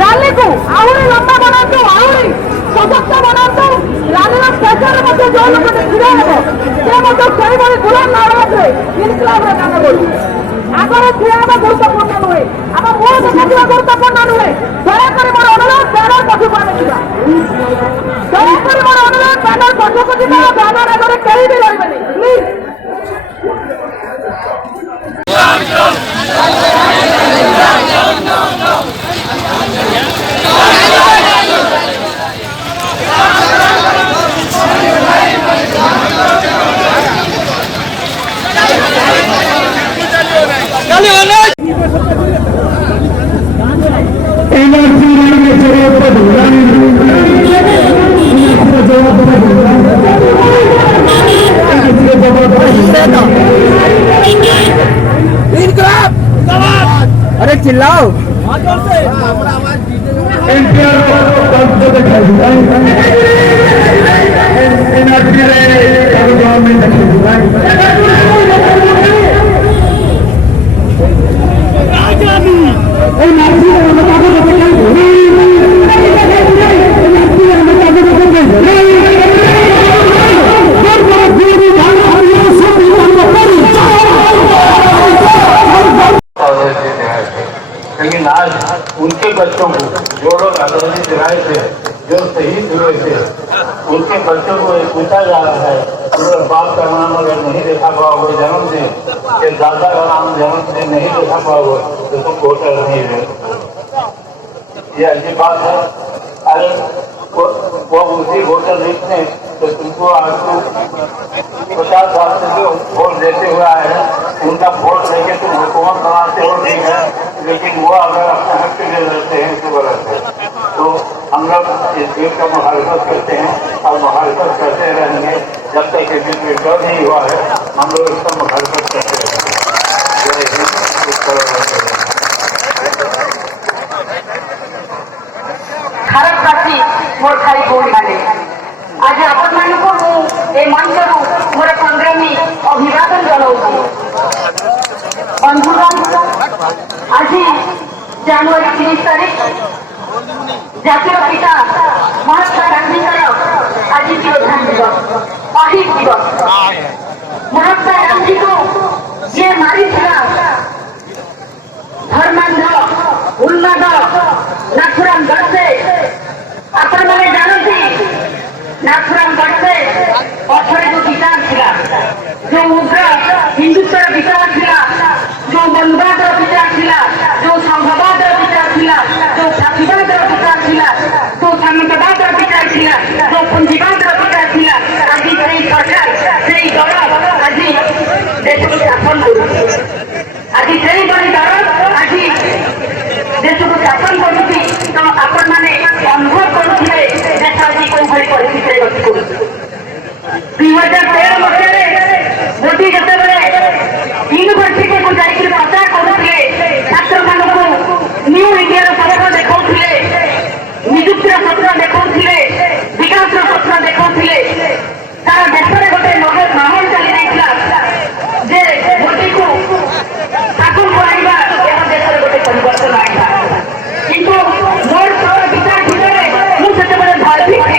Rally को आहरी लंबा बनातु आहरी सशक्त बनातु रैली शेषर मध्य जो लोग भिड़ा हे से गुलाम नाराज इनकलाब काम करूँ आगे ठिया गुरुत्वपूर्ण नुहे आम मुह देखा गुरुत्वपूर्ण नुहे दयाकोर मोर अनुरोध बैनर पछुक दयाकोर मोर अनुरोध बैनर पछुक बैनर आगे कहीं भी रही प्लीज अरे चिल्लाओ लेकिन आज उनके बच्चों को जो लोग आजादी दिलाए थे, जो शहीद हुए थे, उनके बच्चों को पूछा जा रहा है अगर बाप का नाम अगर नहीं देखा पाओगे जन्मदिन या दादा का नाम जन्मदिन नहीं देखा पाओगे तो तुम वोटर नहीं रहे। ये अच्छी बात है। अरे वो उसी वोटर लिस्ट में तो तुमको आपको 50 साल से जो वोट देते हुए आए हैं उनका वोट लेके तुम हुकूमत बनाते हो, ठीक है, लेकिन वो अगर अपने हक के लिए लड़ते हैं तो गलत है। तो हम लोग इस देश का मुखालफत करते हैं और मुखालफत करते रहेंगे जब तक ये बिल विड्रॉ नहीं हुआ है। हम लोग इसका मुखालफत करते रहेंगे। भारतवासी मोर भाई भौणी मैंने आज आपण मंच मोर संग्रामी अभिवादन जनाऊँ। बंधुगण आज जनवरी 30 तारीख जातिर पिता महात्मा गांधी आज श्रद्धांजलि दिवस शहीद दिवस। महात्मा गांधी को जे मारी धर्मांध उन्माद नाथुराम गडसे आपण मैंने जानती नाथुराम गडसे पछरे जो विचार थिला, जो उग्र हिंदुत्वर विचार थिला, जो मनवाद विचार थिला, जो संघवाद विचार थिला, जो जातिवाद विचार थिला, जो सामंतवाद विचार थिला, जो पूंजीवाद विचार थिला, आज से सरकार से दल आज देश को शासन करुच्ची। आज से दल आज देश को शासन करुच्ची। तो आपण मैंने अनुभव करुले देश आज कौ भाई परिस्थिति गति कर 2013 मसीह मोदी जिते यूनिवर्सिटी को जाकर प्रचार करुले छात्र मानक न्यू इंडिया स्वप्न देखा निजुक्तिर स्वप्न देखा विकास स्वप्न देखा सारा देश में गोटे माहौल चली जे मोदी को शासन कराइबा देश में गोटे परिवर्तन आइबा। किंतु मोर विचार भितर मुझे भयभीत